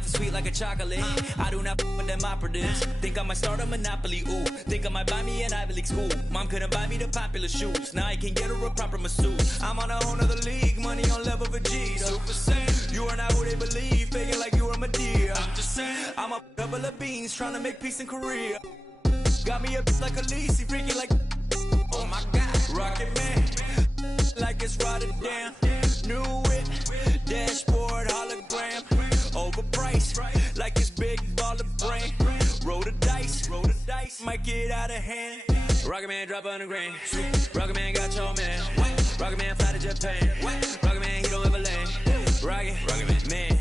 life is sweet like a chocolate. I do not with them operatives. Think I might start a monopoly, ooh. Think I might buy me an Ivy League school. Mom couldn't buy me the popular shoes. Now I can get her a proper masseuse. I'm on a whole nother league, money on level of a G. Super Saiyan. You are not who they believe, faking like you are Medea. I'm just saying. I'm a couple of beans, trying to make peace in Korea. Got me a like a Lisi, freaking like, oh my God. Rocket Man, like it's Rotterdam. New whip, dashboard, hologram. Overpriced, like it's big baller brain. Roll the dice, might get out of hand. Rocket Man drop 100 grand. Rocket Man got your man. Rocket Man fly to Japan. Rocket Man, he don't ever land. Rocket Man,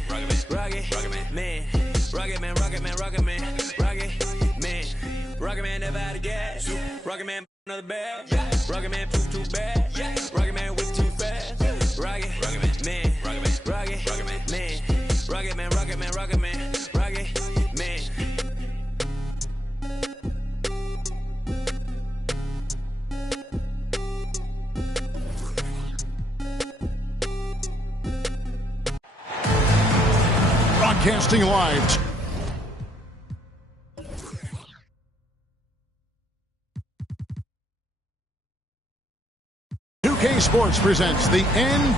Rocket Man. Rocket Man, Rocket Man, Rocket Man, Rocket Man. Rocket Man never out of gas. Rocket Man another bag. Rocket Man too bad. Rocket Man whip too fast. Rocket Man, Rocket Man, Rocket Man, Rocket Man, Rocket Man, Rocket Man, Rocket Man. Broadcasting live. K Sports presents the N.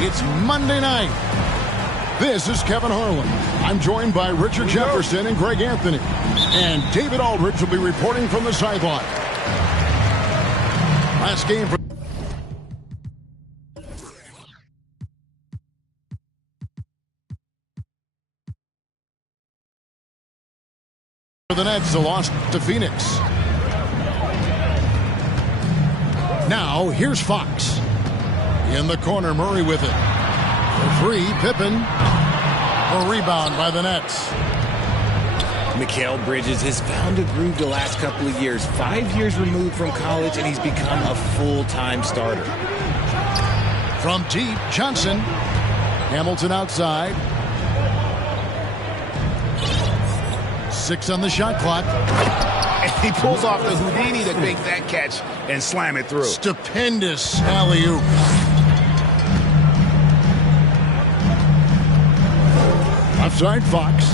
It's Monday night. This is Kevin Harlan. I'm joined by Richard Jefferson and Greg Anthony. And David Aldridge will be reporting from the sideline. Last game for the Nets, a loss to Phoenix. Now, here's Fox. In the corner, Murray with it. For three, Pippen. A rebound by the Nets. Mikal Bridges has found a groove the last couple of years. 5 years removed from college, and he's become a full-time starter. From deep, Johnson. Hamilton outside. 6 on the shot clock. And he pulls off the Houdini to make that catch and slam it through. Stupendous alley-oop. Offside Fox.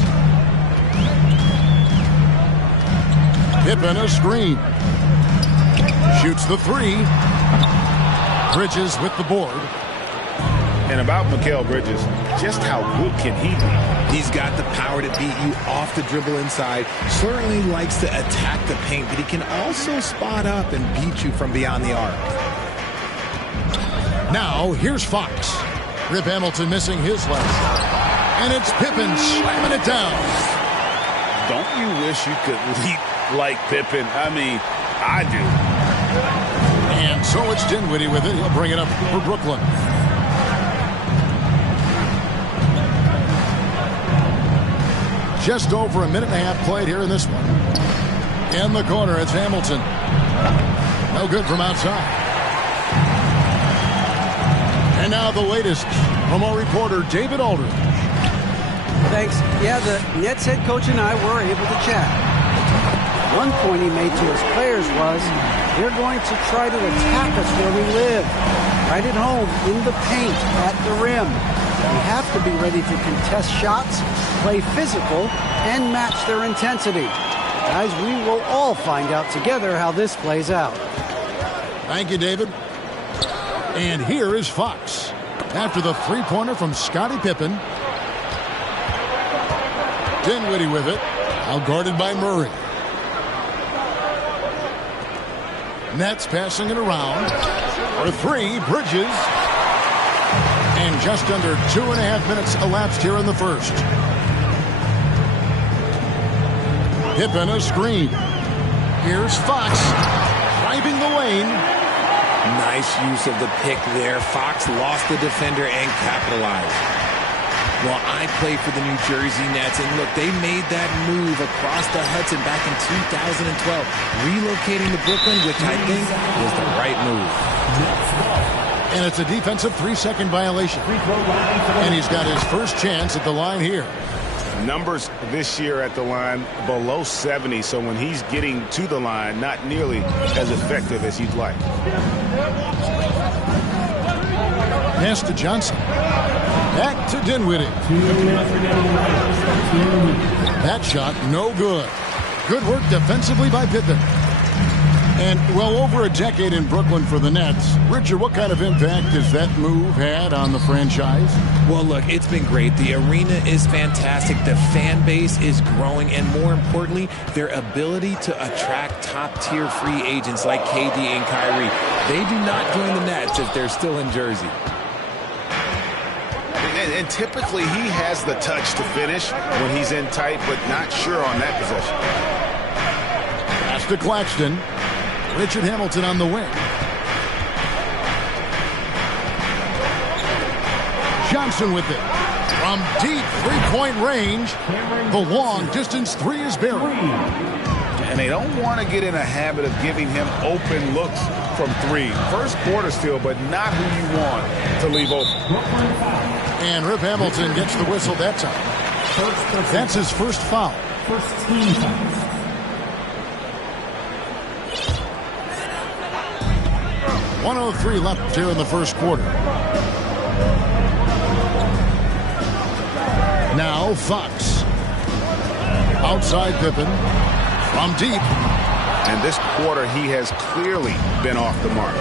Pippen a screen. Shoots the three. Bridges with the board. And about Mikal Bridges, just how good can he be? He's got the power to beat you off the dribble inside. Certainly likes to attack the paint, but he can also spot up and beat you from beyond the arc. Now, here's Fox. Rip Hamilton missing his last. And it's Pippen slamming it down. Don't you wish you could leap like Pippen? I mean, I do. And so it's Dinwiddie with it. He'll bring it up for Brooklyn. Just over a minute and a half played here in this one. In the corner, it's Hamilton. No good from outside. And now the latest from our reporter, David Aldridge. Thanks. Yeah, the Nets head coach and I were able to chat. One point he made to his players was, they're going to try to attack us where we live. Right at home, in the paint, at the rim. We have to be ready to contest shots, play physical, and match their intensity. Guys, we will all find out together how this plays out. Thank you, David. And here is Fox. After the three-pointer from Scottie Pippen. Dinwiddie with it. Out guarded by Murray. Nets passing it around. For three, Bridges. And just under 2.5 minutes elapsed here in the first. Pippen a screen. Here's Fox. the lane. Nice use of the pick there. Fox lost the defender and capitalized. Well, I play for the New Jersey Nets, and look, they made that move across the Hudson back in 2012, relocating to Brooklyn, which I think was the right move. And it's a defensive 3-second violation. And he's got his first chance at the line here. Numbers this year at the line below 70, so when he's getting to the line, not nearly as effective as you'd like. Pass to Johnson. Back to Dinwiddie. That shot, no good. Good work defensively by Pippen. And, well, over a decade in Brooklyn for the Nets. Richard, what kind of impact has that move had on the franchise? Well, look, it's been great. The arena is fantastic. The fan base is growing. And more importantly, their ability to attract top-tier free agents like KD and Kyrie. They do not join the Nets if they're still in Jersey. And typically he has the touch to finish when he's in tight, but not sure on that possession. Pass to Claxton. Richard Hamilton on the wing. Johnson with it. From deep three-point range, the long-distance three is buried. And they don't want to get in a habit of giving him open looks from three. First quarter still, but not who you want to leave open. And Rip Hamilton gets the whistle that time. That's his first foul. First team foul. 1:03 left here in the first quarter. Now Fox. Outside Pippen. From deep. And this quarter he has clearly been off the mark.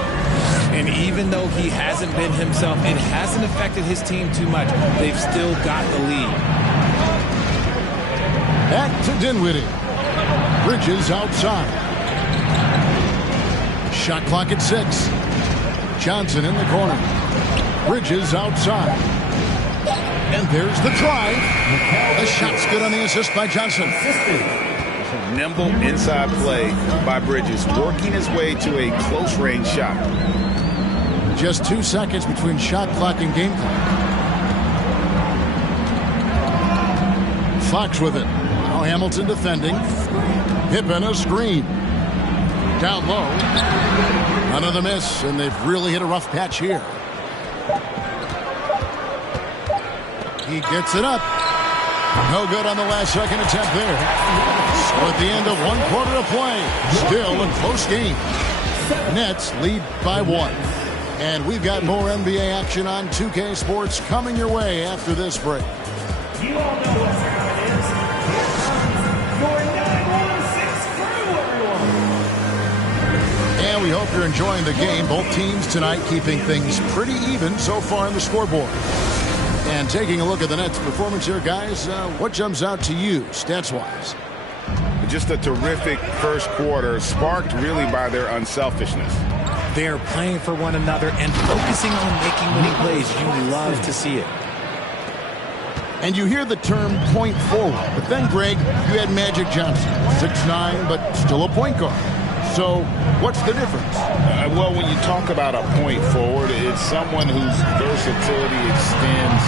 And even though he hasn't been himself, it hasn't affected his team too much. They've still got the lead. Back to Dinwiddie. Bridges outside. Shot clock at 6. Johnson in the corner. Bridges outside. And there's the drive. The shot's good on the assist by Johnson. Nimble inside play by Bridges, working his way to a close-range shot. Just 2 seconds between shot clock and game clock. Fox with it. Now Hamilton defending. Pippen a screen. Down low. Another miss, and they've really hit a rough patch here. He gets it up. No good on the last second attempt there. So at the end of one quarter of play, still a close game. Nets lead by 1. And we've got more NBA action on 2K Sports coming your way after this break. You all know what time it is. Your 916 crew, everyone. And we hope you're enjoying the game. Both teams tonight keeping things pretty even so far on the scoreboard. And taking a look at the Nets' performance here, guys, what jumps out to you, stats-wise? Just a terrific first quarter, sparked really by their unselfishness. They're playing for one another and focusing on making winning plays. You love to see it. And you hear the term point forward. But then, Greg, you had Magic Johnson, 6'9", but still a point guard. So what's the difference? Well, when you talk about a point forward, it's someone whose versatility extends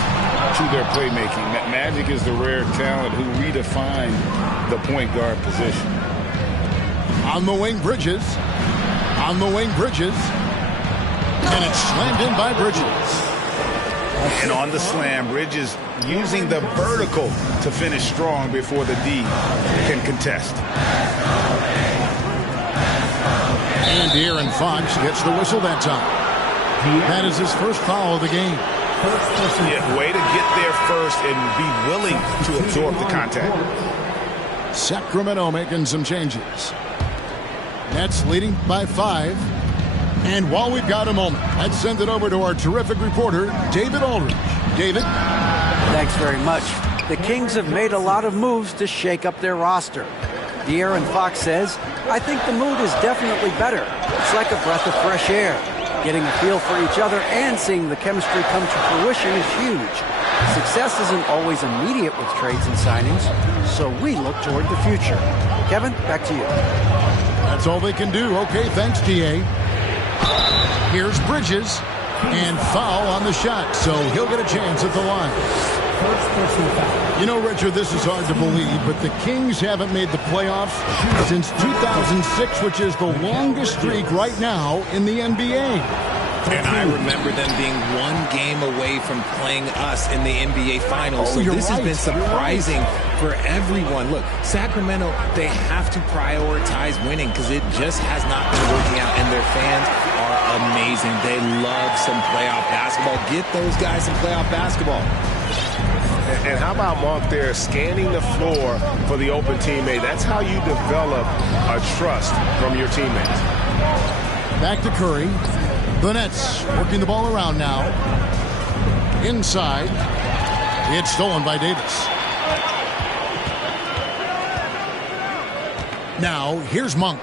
to their playmaking. Magic is the rare talent who redefined the point guard position. On the wing, Bridges. On the wing, Bridges. And it's slammed in by Bridges. And on the slam, Bridges using the vertical to finish strong before the D can contest. And De'Aaron Fox gets the whistle that time. That is his first foul of the game. Yeah, way to get there first and be willing to absorb the contact. Sacramento making some changes. Nets leading by 5. And while we've got a moment, let's send it over to our terrific reporter, David Aldridge. David? Thanks very much. The Kings have made a lot of moves to shake up their roster. De'Aaron Fox says, I think the mood is definitely better. It's like a breath of fresh air. Getting a feel for each other and seeing the chemistry come to fruition is huge. Success isn't always immediate with trades and signings, so we look toward the future. Kevin, back to you. That's all they can do. Okay, thanks, DA. Here's Bridges. And foul on the shot, so he'll get a chance at the line. First personal foul. You know, Richard, this is hard to believe, but the Kings haven't made the playoffs since 2006, which is the longest streak right now in the NBA. And I remember them being one game away from playing us in the NBA Finals. So this has been surprising for everyone. Look, Sacramento, they have to prioritize winning because it just has not been working out. And their fans are amazing. They love some playoff basketball. Get those guys some playoff basketball. And how about Monk there scanning the floor for the open teammate? That's how you develop a trust from your teammates. Back to Curry. The Nets working the ball around now. Inside. It's stolen by Davis. Now, here's Monk.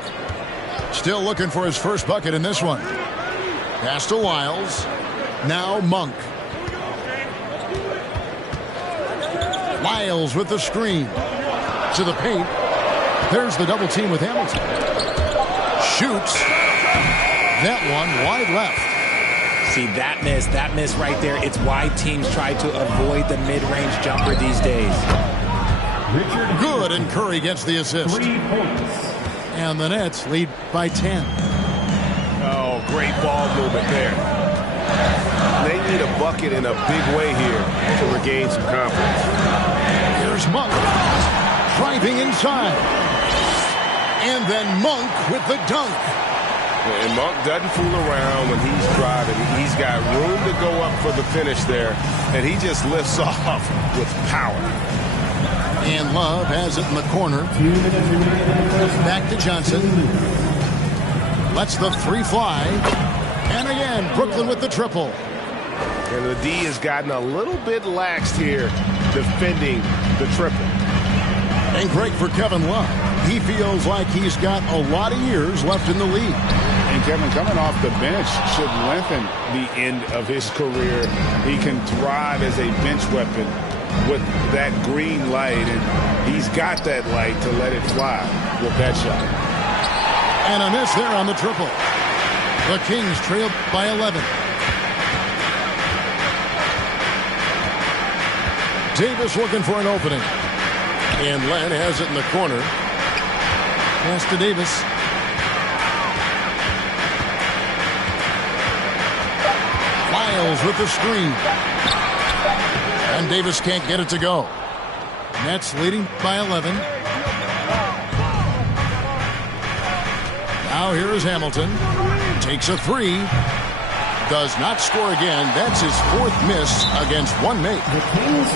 Still looking for his first bucket in this one. Pass to Lyles. Now Monk. Lyles with the screen. To the paint. There's the double team with Hamilton. Shoots. That one wide left. See, that miss right there. It's why teams try to avoid the mid-range jumper these days. Good, and Curry gets the assist. 3 points. And the Nets lead by 10. Oh, great ball movement there. They need a bucket in a big way here to regain some confidence. Here's Monk. Driving inside. And then Monk with the dunk. And Monk doesn't fool around when he's driving. He's got room to go up for the finish there, and he just lifts off with power. And Love has it in the corner. Back to Johnson. Lets the three fly. And again, Brooklyn with the triple. And the D has gotten a little bit laxed here defending the triple. And great for Kevin Love. He feels like he's got a lot of years left in the league. And Kevin, coming off the bench should lengthen the end of his career. He can thrive as a bench weapon with that green light, and he's got that light to let it fly with that shot. And a miss there on the triple. The Kings trail by 11. Davis looking for an opening. And Len has it in the corner. Pass to Davis. Lyles with the screen. And Davis can't get it to go. Nets leading by 11. Now here is Hamilton. Takes a three. Does not score again. That's his fourth miss against one mate.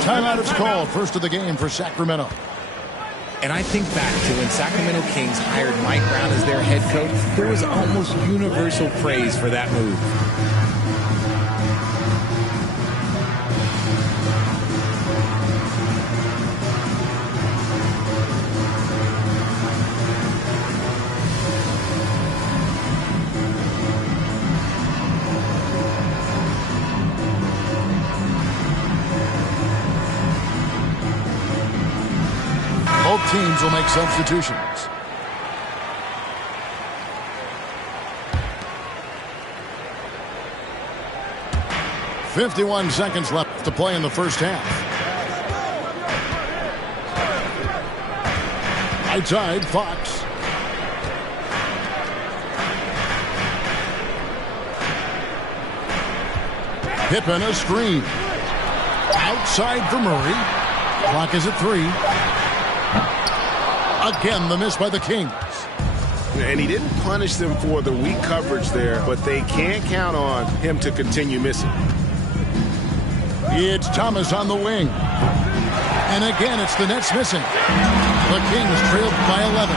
Timeout is called. First of the game for Sacramento. And I think back to when Sacramento Kings hired Mike Brown as their head coach, there was almost universal praise for that move. Both teams will make substitutions. "51 seconds left to play in the first half. Right side, Fox. Pippen a screen. Outside for Murray. Clock is at 3. Again, the miss by the Kings. And he didn't punish them for the weak coverage there, but they can't count on him to continue missing. It's Thomas on the wing. And again, it's the Nets missing. The Kings trailed by 11.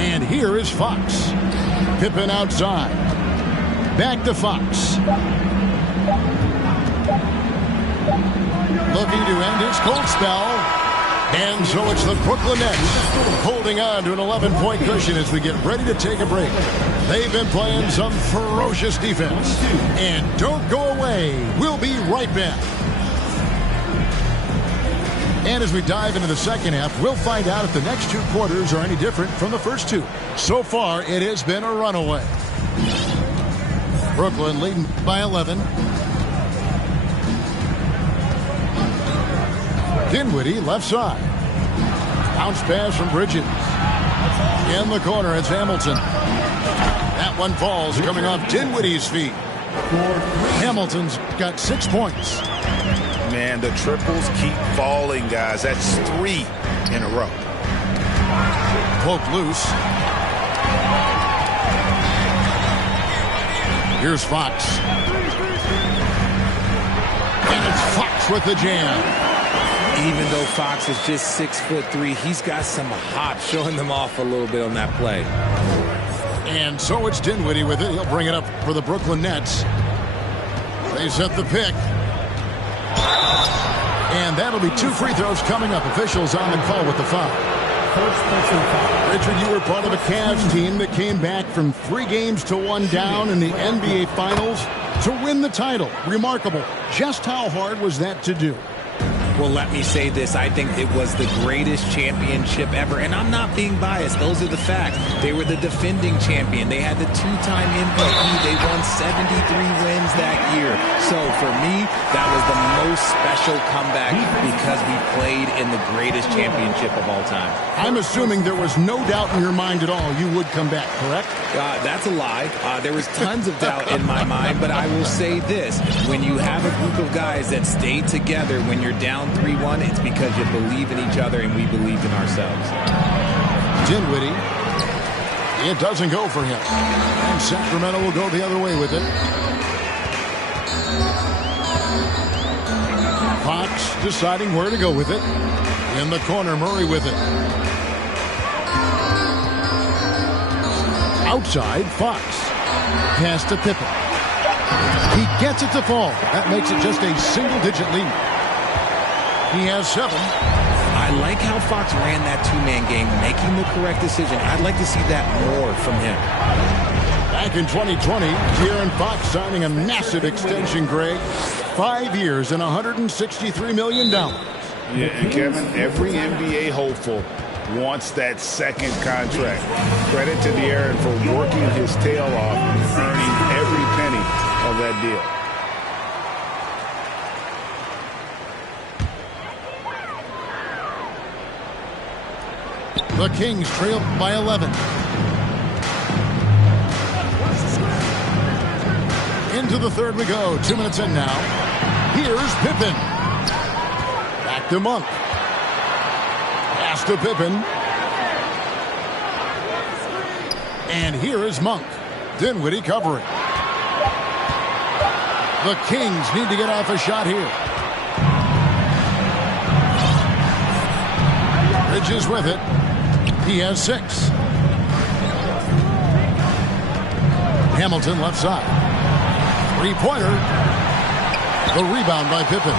And here is Fox. Pippen outside. Back to Fox. Looking to end his cold spell. And so it's the Brooklyn Nets holding on to an 11-point cushion as we get ready to take a break. They've been playing some ferocious defense. And don't go away. We'll be right back. And as we dive into the second half, we'll find out if the next two quarters are any different from the first two. So far, it has been a runaway. Brooklyn leading by 11. Dinwiddie left side. Bounce pass from Bridges. In the corner, it's Hamilton. That one falls coming off Dinwiddie's feet. Hamilton's got 6 points. Man, the triples keep falling, guys. That's 3 in a row. Poke loose. Here's Fox. And it's Fox with the jam. Even though Fox is just 6'3", he's got some hop, showing them off a little bit on that play. And so it's Dinwiddie with it. He'll bring it up for the Brooklyn Nets. They set the pick. And that'll be 2 free throws coming up. Officials on the call with the foul. Richard, you were part of a Cavs team that came back from 3 games to 1 down in the NBA Finals to win the title. Remarkable. Just how hard was that to do? Well, let me say this. I think it was the greatest championship ever. And I'm not being biased. Those are the facts. They were the defending champion. They had the 2-time MVP. They won 73 wins that year. So for me, that was the most special comeback because we played in the greatest championship of all time. I'm assuming there was no doubt in your mind at all you would come back, correct? That's a lie. There was tons of doubt in my mind, but I will say this. When you have a group of guys that stay together when you're down 3-1, it's because you believe in each other and we believed in ourselves. Dinwiddie. It doesn't go for him. And Sacramento will go the other way with it. Fox deciding where to go with it. In the corner, Murray with it. Outside, Fox. Pass to Pippen. He gets it to fall. That makes it just a single-digit lead. He has 7. I like how Fox ran that 2-man game, making the correct decision. I'd like to see that more from him. Back in 2020, De'Aaron Fox signing a massive extension, Greg. 5 years and $163 million. Yeah, and Kevin, every NBA hopeful wants that second contract. Credit to De'Aaron for working his tail off and earning every penny of that deal. The Kings trail by 11. Into the third we go. 2 minutes in now. Here's Pippen. Back to Monk. Pass to Pippen. And here is Monk. Dinwiddie covering. The Kings need to get off a shot here. Bridges with it. He has 6. Hamilton left side. 3-pointer. The rebound by Pippen.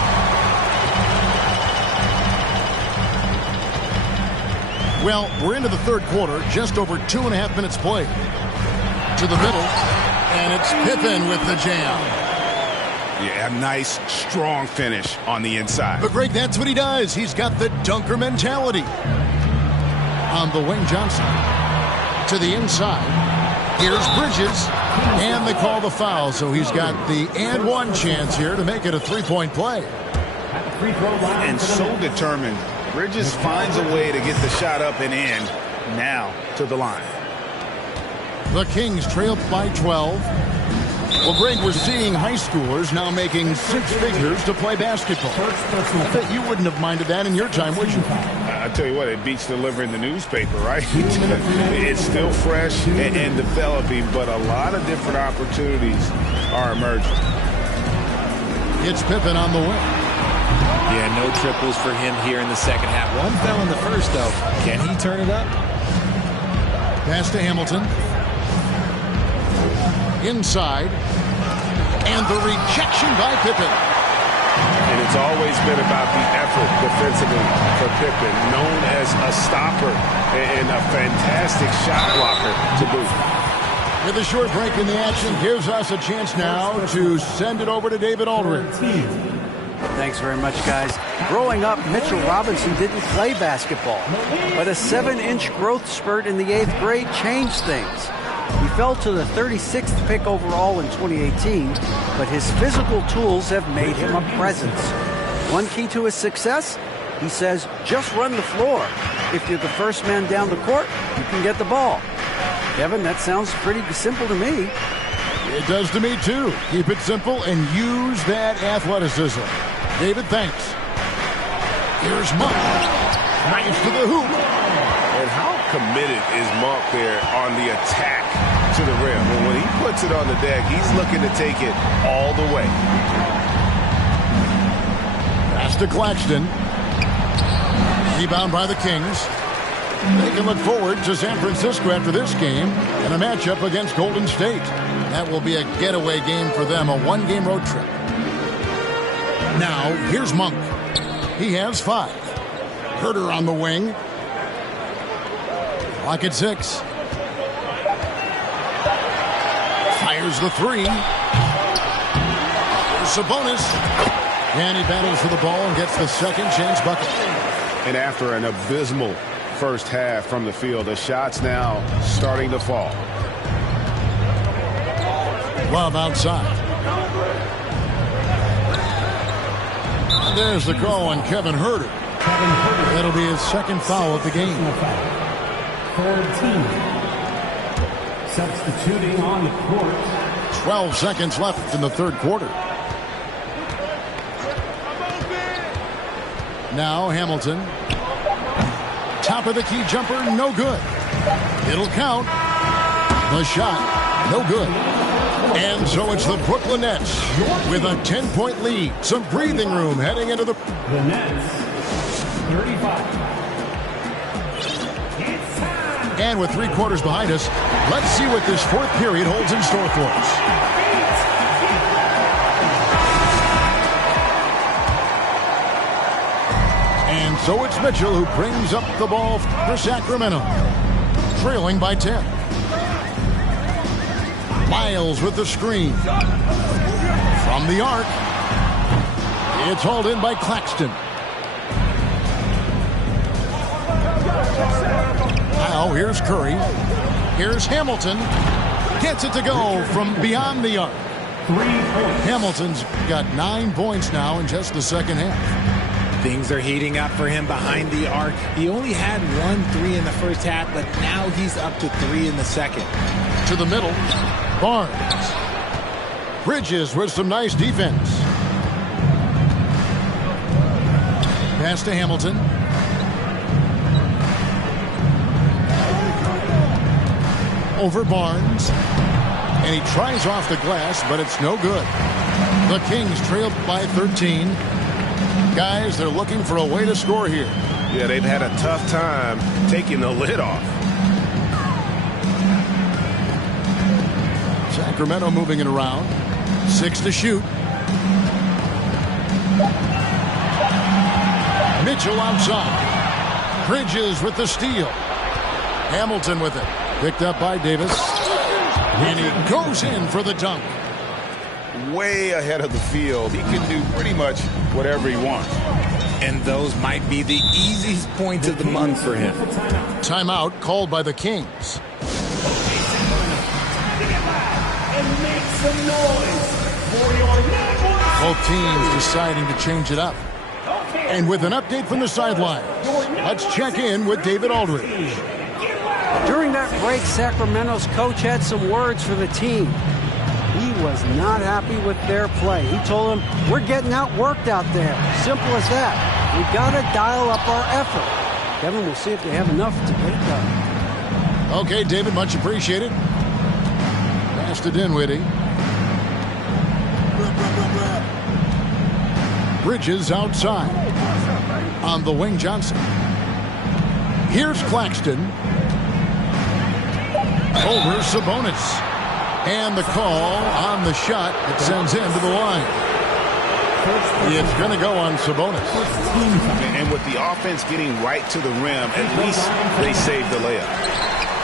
Well, we're into the third quarter. Just over 2.5 minutes played. To the middle. And it's Pippen with the jam. Yeah, a nice, strong finish on the inside. But Greg, that's what he does. He's got the dunker mentality. On the wing, Johnson. To the inside. Here's Bridges. And they call the foul, so he's got the and one chance here to make it a 3-point play. And so determined. Bridges finds a way to get the shot up and in. Now to the line. The Kings trail by 12. Well, Greg, we're seeing high schoolers now making 6 figures to play basketball. I bet you wouldn't have minded that in your time, would you? I tell you what, it beats delivering the newspaper, right? It's still fresh and developing, but a lot of different opportunities are emerging. It's Pippen on the wing. Yeah, no triples for him here in the second half. One fell in the first, though. Can he turn it up? Pass to Hamilton. Inside. And the rejection by Pippen. And it's always been about the effort defensively for Pippen, known as a stopper and a fantastic shot blocker to boot. With a short break in the action, gives us a chance now to send it over to David Aldridge. Thanks very much, guys. Growing up, Mitchell Robinson didn't play basketball, but a 7-inch growth spurt in the 8th grade changed things. He fell to the 36th pick overall in 2018, but his physical tools have made him a presence. One key to his success, he says, just run the floor. If you're the first man down the court, you can get the ball. Kevin, that sounds pretty simple to me. It does to me, too. Keep it simple and use that athleticism. David, thanks. Here's Monk. Nice to the hoop. And how committed is Monk there on the attack to the rim? And when he puts it on the deck, he's looking to take it all the way. Pass to Claxton. Rebound by the Kings. They can look forward to San Francisco after this game and a matchup against Golden State. That will be a getaway game for them, a one-game road trip. Now, here's Monk. He has 5. Herter on the wing. Clock at 6. Fires the 3. Here's Sabonis. And he battles for the ball and gets the second chance bucket. And after an abysmal first half from the field, the shots now starting to fall. Love outside. And there's the call on Kevin Herter. That'll be his second foul of the game. Third team. Substituting on the court. 12 seconds left in the third quarter. Now Hamilton. Top of the key jumper, no good. It'll count. The shot, no good. And so it's the Brooklyn Nets with a 10-point lead. Some breathing room heading into the Nets, 35. And with 3 quarters behind us, let's see what this fourth period holds in store for us. And so it's Mitchell who brings up the ball for Sacramento, trailing by 10. Miles with the screen. From the arc. It's hauled in by Claxton. Now here's Curry. Here's Hamilton. Gets it to go from beyond the arc. Hamilton's got 9 points now in just the second half. Things are heating up for him behind the arc. He only had 1 3 in the first half, but now he's up to 3 in the second. To the middle. Barnes. Bridges with some nice defense. Pass to Hamilton. Over Barnes. And he tries off the glass, but it's no good. The Kings trailed by 13. Guys, they're looking for a way to score here. Yeah, they've had a tough time taking the lid off. Sacramento moving it around. 6 to shoot. Mitchell outside. Bridges with the steal. Hamilton with it. Picked up by Davis. And he goes in for the dunk. Way ahead of the field. He can do pretty much whatever he wants. And those might be the easiest points of the month for him. Timeout called by the Kings. Both teams deciding to change it up. And with an update from the sideline, let's check in with David Aldridge. During that break, Sacramento's coach had some words for the team. He was not happy with their play. He told them, we're getting outworked out there. Simple as that. We got to dial up our effort. Kevin, we'll see if they have enough to get it done. Okay, David, much appreciated. Pass to Dinwiddie. Bridges outside. On the wing, Johnson. Here's Claxton. Over Sabonis. And the call on the shot that sends him to the line. It's going to go on Sabonis. And with the offense getting right to the rim, at least they saved the layup.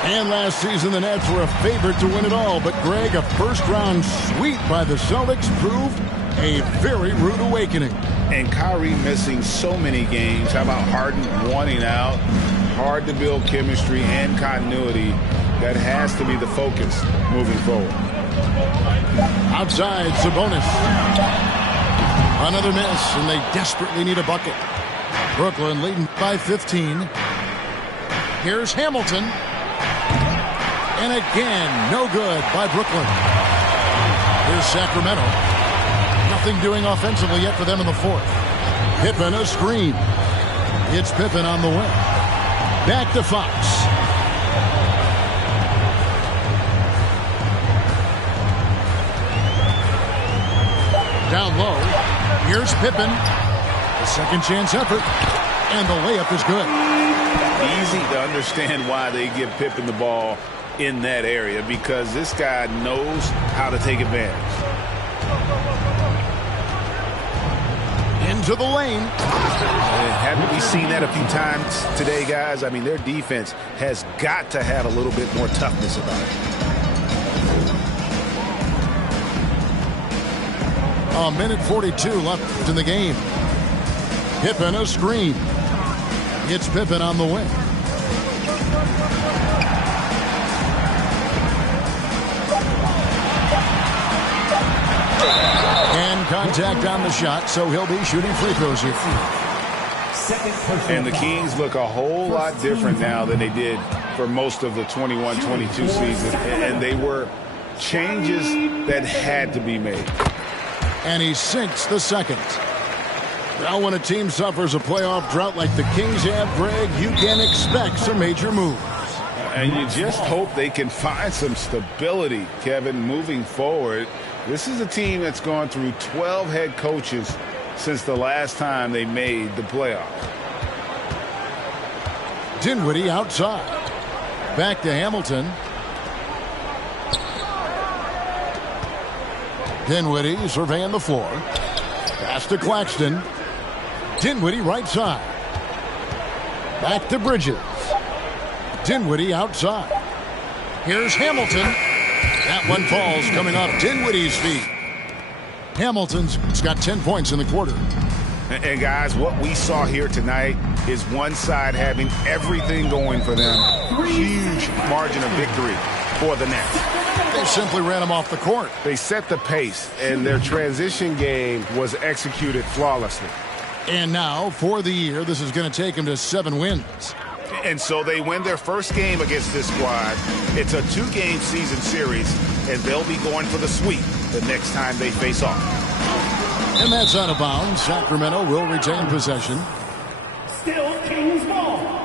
And last season, the Nets were a favorite to win it all. But, Greg, a first-round sweep by the Celtics proved a very rude awakening. And Kyrie missing so many games. How about Harden wanting out? Hard to build chemistry and continuity. That has to be the focus moving forward. Outside, Sabonis. Another miss, and they desperately need a bucket. Brooklyn leading by 15. Here's Hamilton. And again, no good by Brooklyn. Here's Sacramento. Nothing doing offensively yet for them in the fourth. Pippen a screen. It's Pippen on the wing. Back to Fox. Down low. Here's Pippen. A second chance effort. And the layup is good. Easy to understand why they give Pippen the ball in that area, because this guy knows how to take advantage. Into the lane. Haven't we seen that a few times today, guys? I mean, their defense has got to have a little bit more toughness about it. A minute 42 left in the game. Pippen a screen. It's Pippen on the wing. And contact on the shot, so he'll be shooting free throws here. And the Kings look a whole lot different now than they did for most of the 21-22 season. And they were changes that had to be made. And he sinks the second. Now when a team suffers a playoff drought like the Kings have, Greg, you can expect some major moves. And you just hope they can find some stability, Kevin, moving forward. This is a team that's gone through 12 head coaches since the last time they made the playoffs. Dinwiddie outside. Back to Hamilton. Dinwiddie surveying the floor. Pass to Claxton. Dinwiddie right side. Back to Bridges. Dinwiddie outside. Here's Hamilton. That one falls coming off Dinwiddie's feet. Hamilton's got 10 points in the quarter. And guys, what we saw here tonight is one side having everything going for them. Huge margin of victory for the Nets. They simply ran him off the court. They set the pace, and their transition game was executed flawlessly. And now, for the year, this is going to take them to 7 wins. And so they win their first game against this squad. It's a 2-game season series, and they'll be going for the sweep the next time they face off. And that's out of bounds. Sacramento will retain possession. Still Kings ball.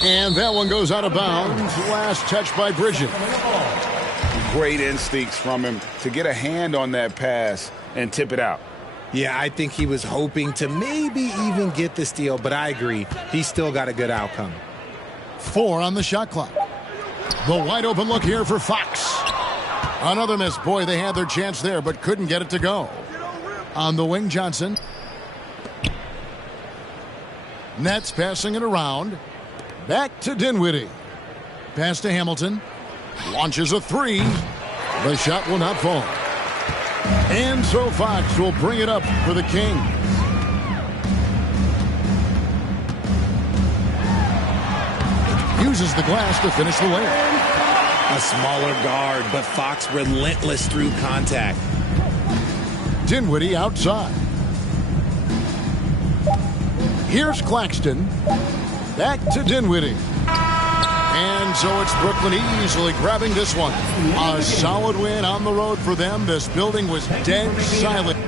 And that one goes out of bounds. Last touch by Bridges. Great instincts from him to get a hand on that pass and tip it out. Yeah, I think he was hoping to maybe even get the steal, but I agree. He still got a good outcome. 4 on the shot clock. The wide open look here for Fox. Another miss. Boy, they had their chance there, but couldn't get it to go. On the wing, Johnson. Nets passing it around. Back to Dinwiddie. Pass to Hamilton. Launches a 3. The shot will not fall. And so Fox will bring it up for the Kings. Uses the glass to finish the layup. A smaller guard, but Fox relentless through contact. Dinwiddie outside. Here's Claxton. Back to Dinwiddie. And so it's Brooklyn easily grabbing this one. A solid win on the road for them. This building was dead silent.